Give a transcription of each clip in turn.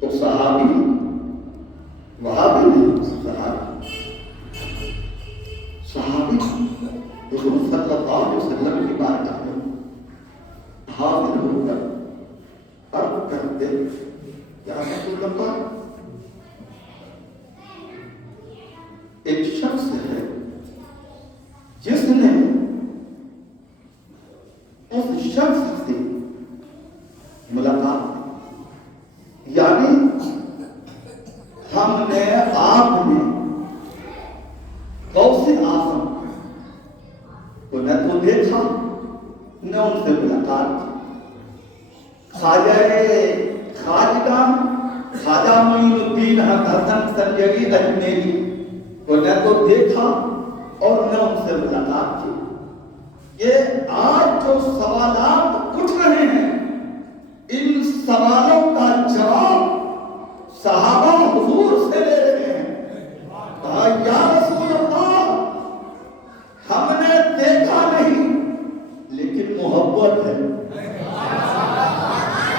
تو صحابی وہاں بھی نہیں، صحابی حضور صلی اللہ علیہ وسلم کی بارگاہ میں حاضر ہو کر عرض کرتے، یا رسول اللہ، ایک شخص ہے جس نے اس شخص سے ملاقات، یعنی ہم نے آپ نے غوث اعظم کو نہ تو دیکھا نہ ان سے ملاقات کی، خواجہ معین الدین حسن سنجری اجمیری کو نہ تو دیکھا اور نہ ان سے ملاقات کی۔ یہ آج جو سوالات اٹھ رہے ہیں، ان سوالوں کا جواب صحابہ حضور سے لے رہے ہیں۔ کہا یا رسول اللہ، ہم نے دیکھا نہیں لیکن محبت ہے،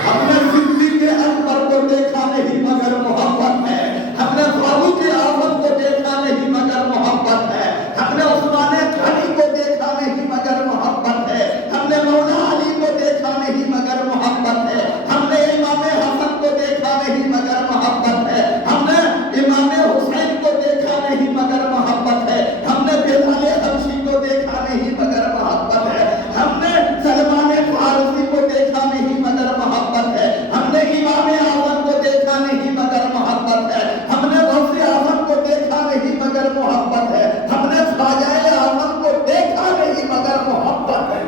ہم نے صدیق اکبر کو دیکھا نہیں مگر محبت ہے، ہم نے فاروق اعظم کو دیکھا نہیں مگر محبت ہے، ہم نے عثمان غنی کو دیکھا نہیں مگر محبت ہے، ہم نے مولا علی کو دیکھا نہیں مگر محبت ہے، ہم نے امام حسن کو دیکھا نہیں مگر محبت ہے، ہم نے امام حسین کو دیکھا نہیں مگر محبت ہے، ہم نے بلال حبشی کو دیکھا نہیں مگر محبت ہے، ہم نے سلمان فارسی کو دیکھا نہیں مگر محبت ہے، ہم نے امام اعظم کو دیکھا نہیں مگر محبت ہے، ہم نے غوث اعظم کو دیکھا نہیں مگر محبت ہے، ہم نے خواجہ اعظم کو دیکھا نہیں مگر محبت ہے۔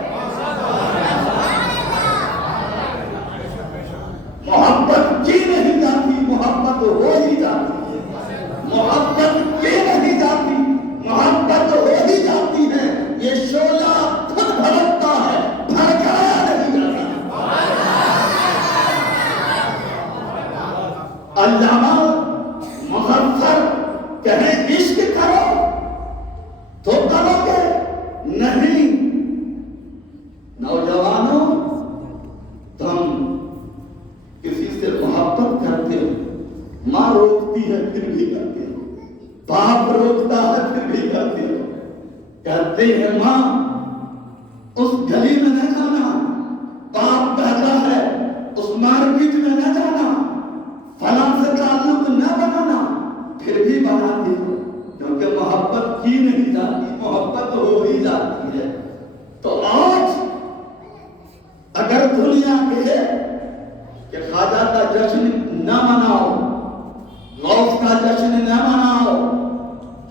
محبت کی نہیں جاتی، محبت ہو ہی جاتی ہے، محبت کی نہیں جاتی، محبت ہو ہی جاتی ہے۔ یہ شعلہ خود بھڑکتا ہے، بھڑکایا نہیں جاتا۔ علامہ مظفر کہیں عشق کرو تو کرو گے نہیں، نوجوانوں تم کسی سے محبت کرتے ہو، ماں روکتی ہے پھر بھی کرتے ہو، باپ روکتا ہے پھر بھی کرتے ہو، کہتے ہیں ماں اس گلی میں نہ جانا، باپ کہتا ہے اس مارکیٹ میں نہ جانا، فلاں سے تعلق نہ بنانا، پھر بھی بناتے ہو، کیونکہ محبت کی نہیں جاتی، محبت ہو ہی جاتی ہے۔ تو آج اگر دنیا کہے کہ خواجہ کا جشن نہ مناؤ، غوث کا جشن نہ مناؤ،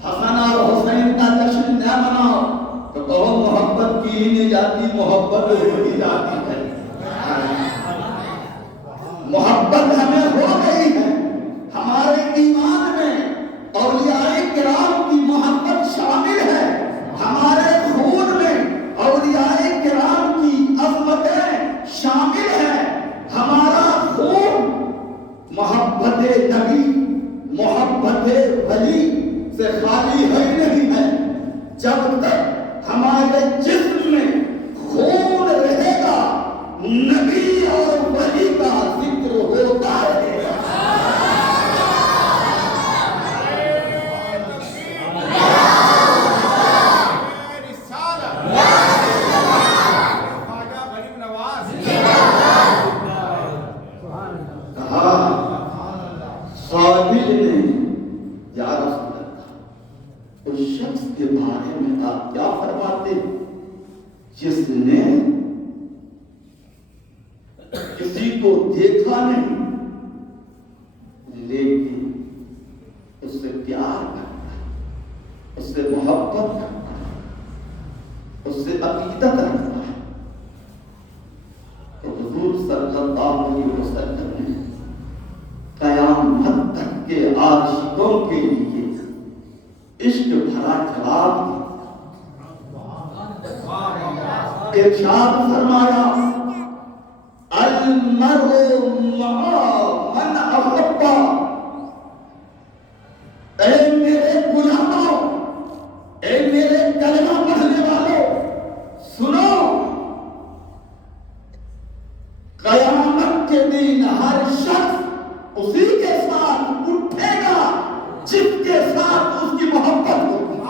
حسن اور حسین کا جشن نہ مناؤ، تو کہو محبت کی ہی نہیں جاتی، محبت ہو ہی جاتی ہے۔ محبت ہمیں ہو گئی ہے، ہمارے ایمان میں اولیاء کرام کی محبت شامل ہے، ہمارے خون میں اولیاء کرام کی عظمتیں شامل ہیں، ہمارا خون محبت نبی، محبت ولی سے خالی ہے نہیں ہے۔ جب تک ہمارے جسم میں خون رہے گا، نبی اور ولی کا ذکر ہوتا رہے گا۔ اس شخص کے بارے میں آپ کیا فرماتے جس نے کسی کو دیکھا نہیں لیکن اس سے پیار کرتا ہے، اس سے محبت کرتا ہے، اس سے عقیدت رکھتا ہے؟ تو حضور صلی اللہ علیہ وسلم نے قیامت تک کے عاشقوں کے لیے عشق بھرا جواب دیا، ارشاد فرمایا المرء مع من احب۔ اے میرے غلاموں، اے میرے کلمہ پڑھنے والوں، سنو، قیامت کے دن ہر شخص اسی کے ساتھ اٹھے گا جس کے ساتھ اس کی محبت ہوگی.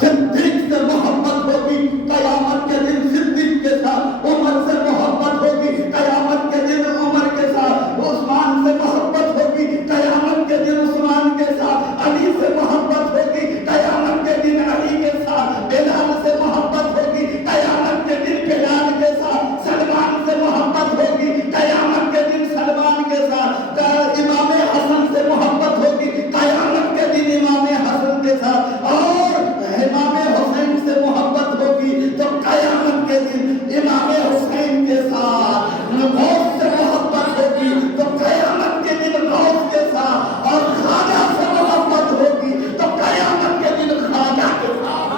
صدیق سے محبت ہوگی قیامت کے دن صدیق کے ساتھ. عمر سے محبت ہوگی قیامت کے دن عمر کے ساتھ. عثمان سے محبت ہوگی قیامت کے دن عثمان کے ساتھ. علی سے محبت ہوگی قیامت کے دن علی کے ساتھ. بلال سے محبت ہوگی قیامت کے دن بلال کے ساتھ. سلمان سے محبت ہوگی قیامت کے دن سلمان کے ساتھ. امام حسن سے محبت ہوگی قیامت کے دن امام حسن کے ساتھ. اور امام حسین سے محبت ہوگی تو قیامت کے دن امام حسین کے ساتھ. غوث سے محبت ہوگی تو قیامت کے دن غوث کے ساتھ. اور خواجہ سے محبت ہوگی تو قیامت کے دن خواجہ کے ساتھ.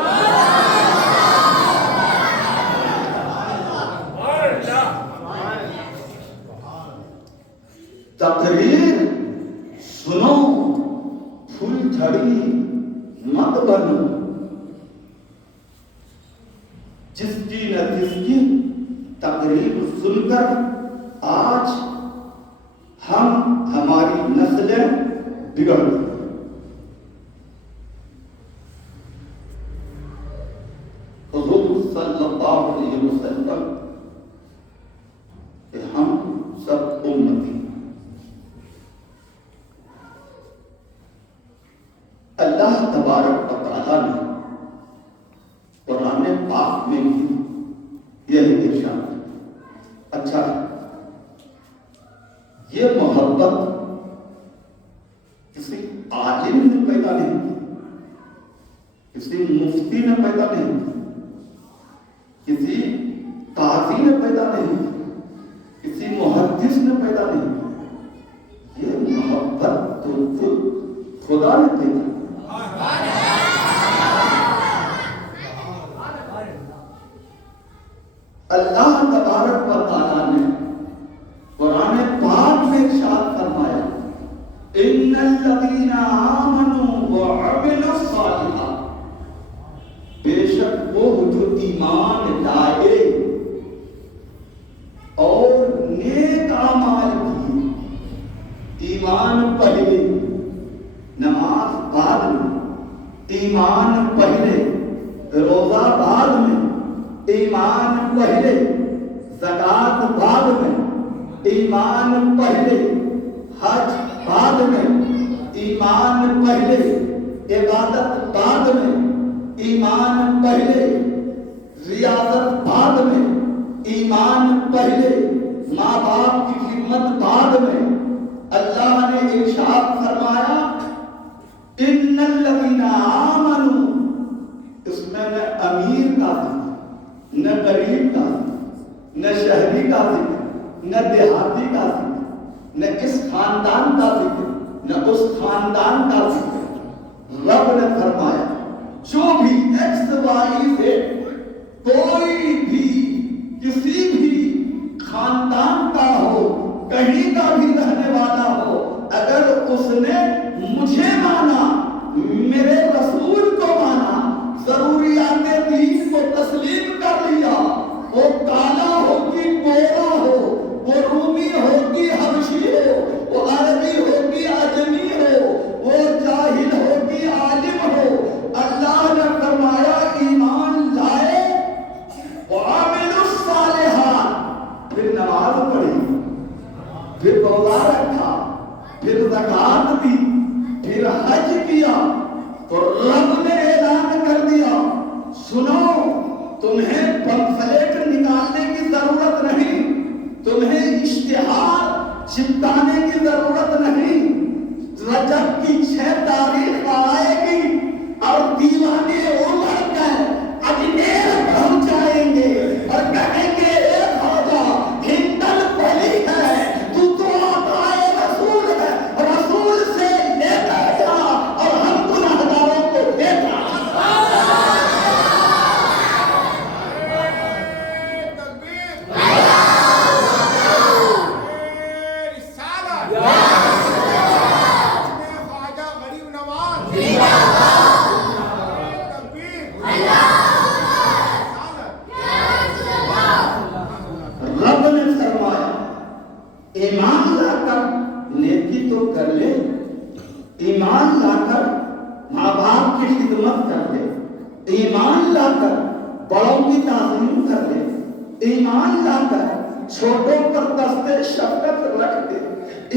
تقریر سنو پھول جھڑی مت بنو. جس کی نہ جس کی تقریر سن کر آج ہماری نسلیں بگڑ گئی. حضور صلی اللہ علیہ وسلم کہ ہم سب امتی. اللہ تبارک و تعالی نے قرآن پاک میں بھی یہی ارشاد. اچھا یہ محبت کسی عالم نے پیدا نہیں کی, کسی مفتی نے پیدا نہیں کی, کسی قاضی نے پیدا نہیں کی, کسی محدث نے پیدا نہیں کی. یہ محبت تو خدا نے پیدا. اللہ تبارک و تعالی نے قرآن پاک میں ارشاد فرمایا ان الذین آمنوا وعملوا الصالحات. بے شک وہ جو ایمان لائے اور نیک اعمال کیے. ایمان پہلے نماز بعد میں, ایمان پہلے روزہ بعد میں, ایمان پہلے زکات بعد میں, ایمان پہلے حج بعد میں, ایمان پہلے عبادت بعد میں, ایمان پہلے ریاضت بعد میں, ایمان پہلے ماں باپ کی خدمت بعد میں. اللہ نے ارشاد فرمایا ان الذین آمنوا. اس میں نہ امیر کا ذکر, نہ غریب کا ذکر, نہ شہری کا ذکر, نہ دیہاتی کا ذکر, نہ اس خاندان کا ذکر, نہ اس خاندان کا ذکر. رب نے فرمایا جو بھی ایکس وائی سے کوئی بھی کسی بھی خاندان کا ہو, کہیں کا بھی رہنے والا ہو, اگر اس نے مجھے مانا, میرے رسول کو مانا, ضروریات دین کو تسلیم کر لیا, وہ کالا ہو کہ گورا ہو, وہ رومی ہو کہ حبشی ہو, وہ عربی ہو کہ عجمی ہو, وہ جاہل ہو کہ عالم ہو, اللہ نے فرمایا ایمان لائے وعملوا الصالحات. پھر نماز پڑھی, پھر روزہ رکھا, پھر زکات دی, پھر حج کیا, تو رب نے اعلان کر دیا سنو تمہیں پمفلیٹ نکالنے کی ضرورت نہیں, تمہیں اشتہار چپکانے کی ضرورت نہیں. رجب کی 6 تاریخ آئے گی اور دیوانے عمر کر اجمیر پہنچ جائیں گے اور کہیں گے اے خواجہ ہندل پلی ہے, تو آقائے رسول ہے, رسول سے لے کر جا اور ہم گناہگاروں کو دے کر. تکبیر ایمان لا کر نیکی تو کر لے، ایمان لا کر ماں باپ کی خدمت کر لے، ایمان لا کر بڑوں کی تعظیم کر لے، ایمان لا کر چھوٹوں پر دستے شفقت رکھ دے،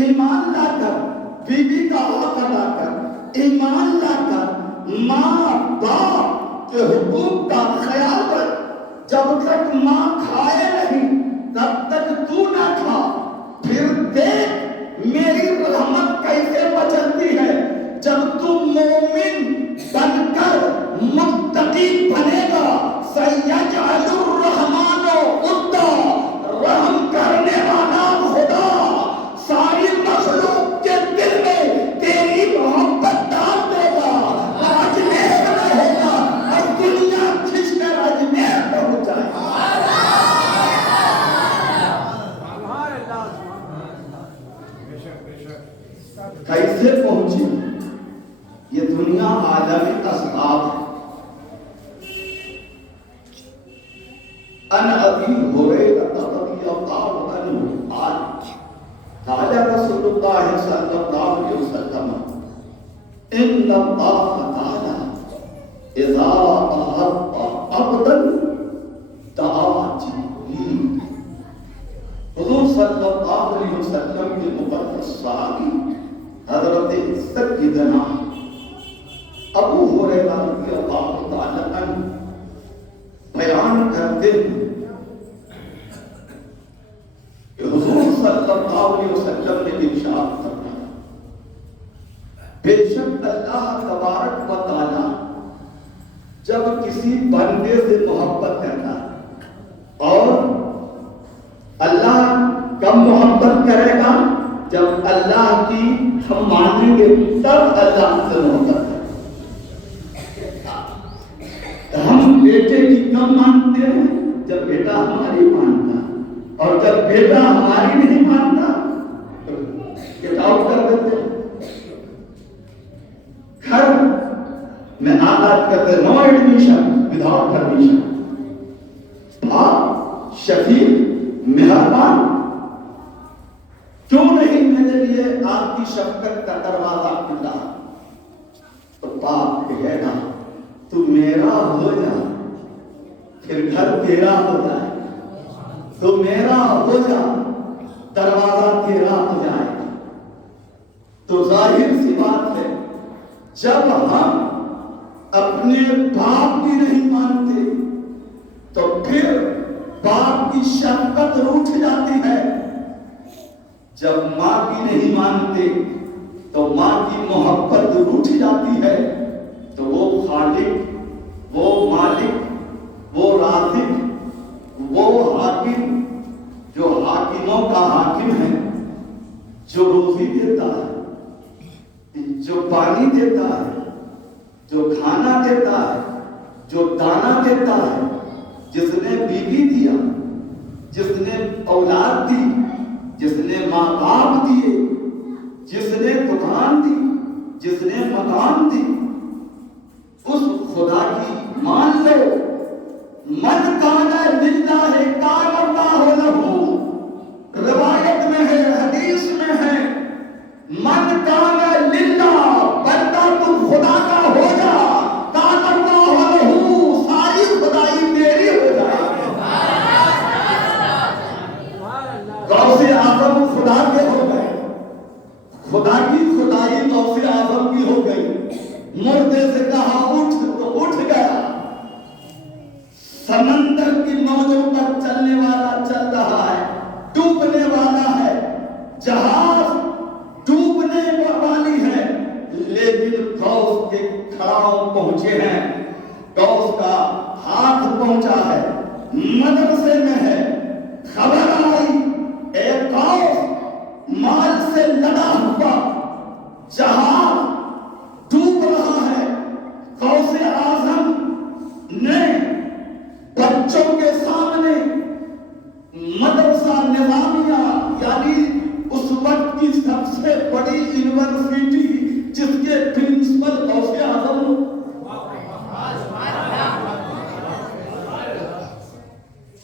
ایمان لا کر بیوی کا حق ادا کر، ایمان لا کر ماں باپ کے حقوق کا خیال رکھ۔ جب تک ماں کھائے نہیں تب تک تو نہ کھا، پھر دیکھ میری رحمت کیسے بچتی ہے۔ جب تو مومن بن کر متقی بنے گا، سَيَجْعَلُ الرَّحْمَنُ وُدًّا، رحم کرنے والا خدا ساری مخلوق کے دل میں تیری محبت ڈال دے گا، اجمیر رہے گا اور دنیا کھنچ کر اجمیر پہنچ جائے گا۔ کیسے پہنچی؟ یہ دنیا عالمی اسباب ہے۔ ان ابی ہریرہ رضی اللہ عنہ قال قال رسول اللہ صلی اللہ علیہ وسلم ان اللہ تعالی اذا احب عبدا دعا جبریل۔ حضور صلی اللہ علیہ وسلم کے مقدس صحابی حضرت سیدنا ابو ہریرہ رضی اللہ تعالی عنہ بیان کرتے ہیں کہ حضور صلی اللہ علیہ وسلم نے ارشاد فرمایا، بے شک اللہ تبارک و تعالی جب کسی بندے سے محبت کرتا ہے، اور اللہ کب محبت کرے گا؟ جب اللہ کی ہم مانیں گے تب اللہ سے محبت ہے۔ ہم بیٹے کی کم مانتے ہیں جب بیٹا ہماری مانتا، اور جب بیٹا ہماری نہیں مانتا گیٹ آؤٹ کر دیتے ہیں۔ گھر میں آغاز کرتے نو ایڈمیشن وداؤٹ پرمیشن۔ باپ شفیق مہربان، کیوں نہیں میرے لیے آپ کی شفقت کا دروازہ کھلا؟ تو باپ کہے گا تو میرا ہو جا، پھر گھر تیرا ہو جائے، تو میرا ہو جا دروازہ تیرا ہو جائے۔ تو ظاہر سی بات ہے جب ہم اپنے باپ کی نہیں مانتے تو پھر باپ کی شفقت روٹھ جاتی ہے۔ جب ماں کی نہیں مانتے تو ماں کی محبت روٹھ جاتی ہے۔ تو وہ خالق، وہ مالک، وہ رازق، وہ حاکم، جو حاکموں کا حاکم ہے، جو روزی دیتا ہے، جو پانی دیتا ہے، جو کھانا دیتا ہے، جو دانا دیتا ہے، جس نے بیوی دیا، جس نے اولاد دی، جس نے ماں باپ دیے، جس نے دکان دی، جس نے مکان دی، اس خدا کی مان لو۔ من کان للہ کان اللہ لہ، روایت میں ہے، حدیث میں ہے، من کان للہ، بندہ تم خدا کا ہو جا، کان اللہ لہ، ساری خدائی تیری ہو جائے۔ غوث اعظم خدا کے ہو گئے، خدا کی خدائی غوث اعظم کی ہو گئی۔ مردے سے کہا اٹھ تو اٹھ گیا۔ سمندر کی موجوں پر چلنے والا چل رہا ہے، ڈوبنے والا ہے، جہاز ڈوبنے والی ہے، لیکن غوث کے کھڑاؤں پہنچے ہیں، غوث کا ہاتھ پہنچا ہے، مدرسے میں ہے، خبر آئی ایک غوث مال سے لڑا ہوا جہاز ڈوب رہا ہے۔ غوث اعظم نے بچوں کے سامنے مدرسہ نظامیہ، یعنی اس وقت کی سب سے بڑی یونیورسٹی جس کے پرنسپل غوث اعظم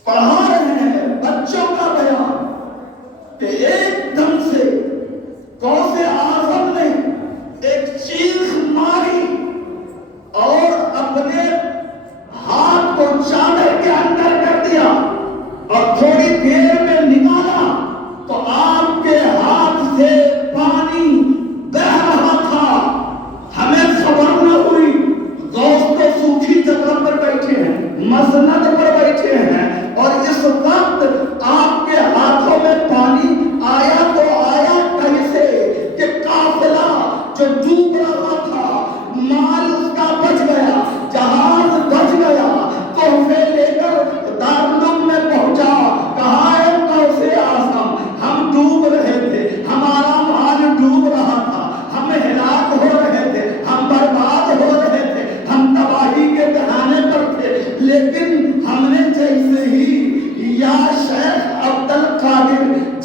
پڑھا رہے ہیں بچوں کا بیان کہ ایک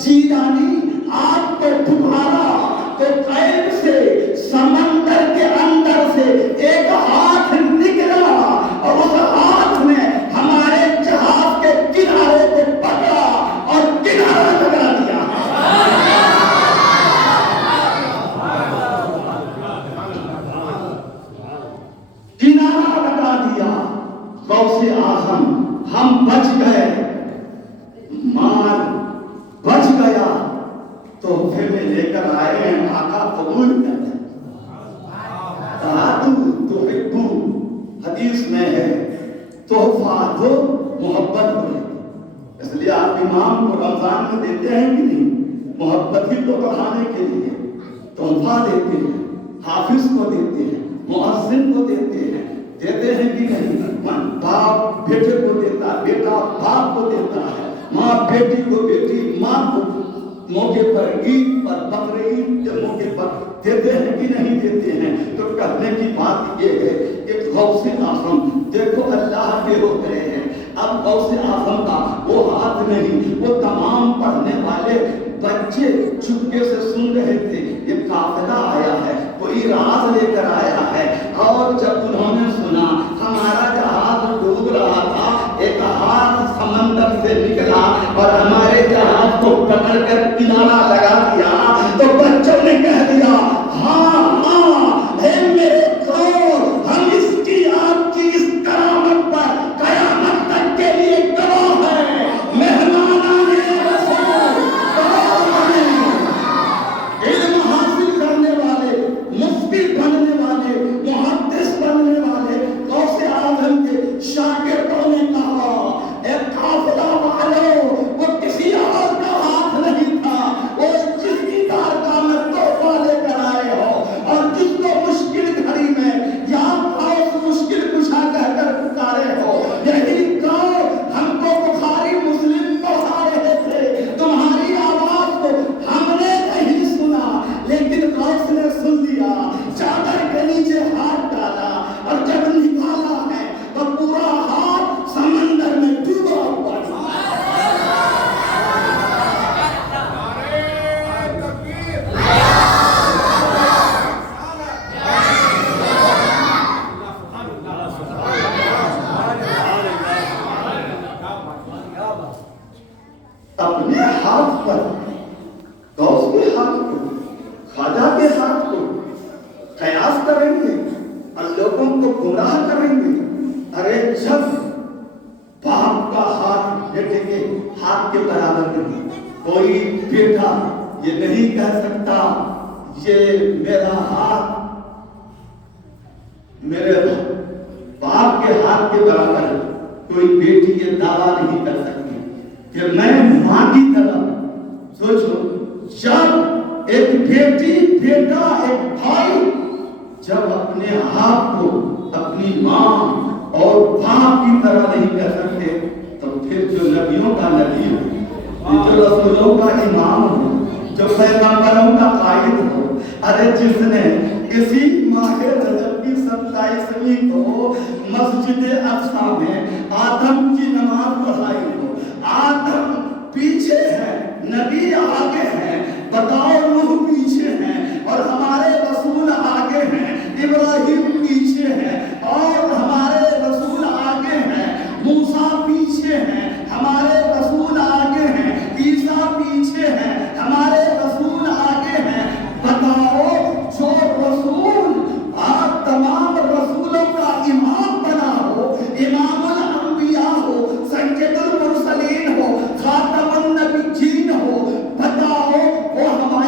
جیلانی آپ کو پکارا تو قیب سے سمندر کے اندر سے ایک ہاتھ نکلا اور اس ہاتھ نے ہمارے جہاز کے کنارے کو پکڑا اور کنارہ لگا دیا. کنارہ لگا دیا. غوث اعظم ہم بچ گئے، مال بچ گیا، تحفے میں لے کر آئے ہیں. آقا قبول کر لیں. تحبو حدیث میں ہے تحفہ دو محبت بڑھے. اس لیے آپ امام کو رمضان میں دیتے ہیں کہ نہیں؟ محبت ہی تو بڑھانے کے لیے تحفہ دیتے ہیں، حافظ کو دیتے ہیں، مؤذن کو دیتے ہیں کہ نہیں؟ باپ بیٹے کو دیتا ہے، بیٹا باپ کو دیتا ہے، ماں بیٹی کو، بیٹی ماں کو موقع پر، عید پر، بقرعید کے موقع پر دیتے ہیں کہ نہیں دیتے ہیں؟ تو کہنے کی بات یہ ہے کہ غوث اعظم دیکھو اللہ کے ہو گئے ہیں. اب غوث اعظم کا وہ ہاتھ نہیں، وہ تمام پڑھنے والے بچے چپکے سے سن رہے تھے. یہ قافلہ آیا ہے، کوئی راز لے کر آیا ہے. اور جب انہوں نے سنا ہمارا جہاز ڈوب رہا تھا، ایک ہاتھ سمندر سے نکلا اور ہمارے جہاز کو پکڑ کر کنارہ لگا دیا، تو بچوں نے کہہ دیا ہاں ہاں اے میرے قوم، ہم اس کی آپ کی اس کرامت پر قیامت تک کے لیے گواہ ہیں. مہمانان رسول علم حاصل کرنے والے، مفتی بننے والے، محدث بننے والے غوث اعظم کے شاگردوں نے کہا اے قافلہ والو، وہ کسی اور کا ہاتھ نہیں تھا، وہ جس کی کار میں تحفہ لے کر آئے ہو اور جس کو مشکل گھڑی میں یا اس مشکل کشا کہہ کر پکارے ہو، یہی کہو ہم کو بخاری مسلم پڑھا رہے تھے، تمہاری آواز کو ہم نے نہیں سنا لیکن غوث نے سن لیا. چادر کے نیچے ہاتھ ڈالا اور جب نکالا ہے تو پورا ہاتھ سمندر میں ڈوبا ہوا تھا. اپنے ہاتھ پر، غوث کے ہاتھ کو، خواجہ کے ہاتھ کو قیاس کریں گے اور لوگوں کو گمراہ کریں گے. ارے جب باپ کا ہاتھ بیٹے کے ہاتھ کے برابر نہیں، کوئی بیٹا یہ نہیں کہہ سکتا یہ میرا ہاتھ میرے باپ کے ہاتھ کے برابر ہے. کوئی بیٹی یہ دعویٰ نہیں کر سکتی کہ میں ماں کی طرح. سوچو جب ایک بیٹی، بیٹا، ایک بھائی جب اپنے آپ کو اپنی ماں اور باپ کی طرح نہیں کہہ سکتے، تو پھر جو نبیوں کا نبی ہو، جو رسولوں کا امام ہو، جو پیغمبروں کا قائد ہو، ارے جس نے اسی ماہ رجب کی 27ویں کو مسجد اقصی میں آدم کی نماز پڑھائی ہو. آدم پیچھے ہے، نبی آگے ہیں، بتاؤ نوح پیچھے ہیں اور ہمارے رسول آگے ہیں، ابراہیم پیچھے ہیں اور ہمارے رسول آگے ہیں، موسیٰ پیچھے ہیں، ہمارے رسول آگے ہیں، عیسیٰ پیچھے ہیں، ہمارے رسول آگے ہیں. بتاؤ جو رسول آپ تمام رسولوں کا امام بنا ہو، امام الانبیاء ہو، سید المرسلین ہو، خاتم النبیین ہو، بتاؤ وہ ہمارے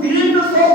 300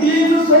300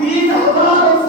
3000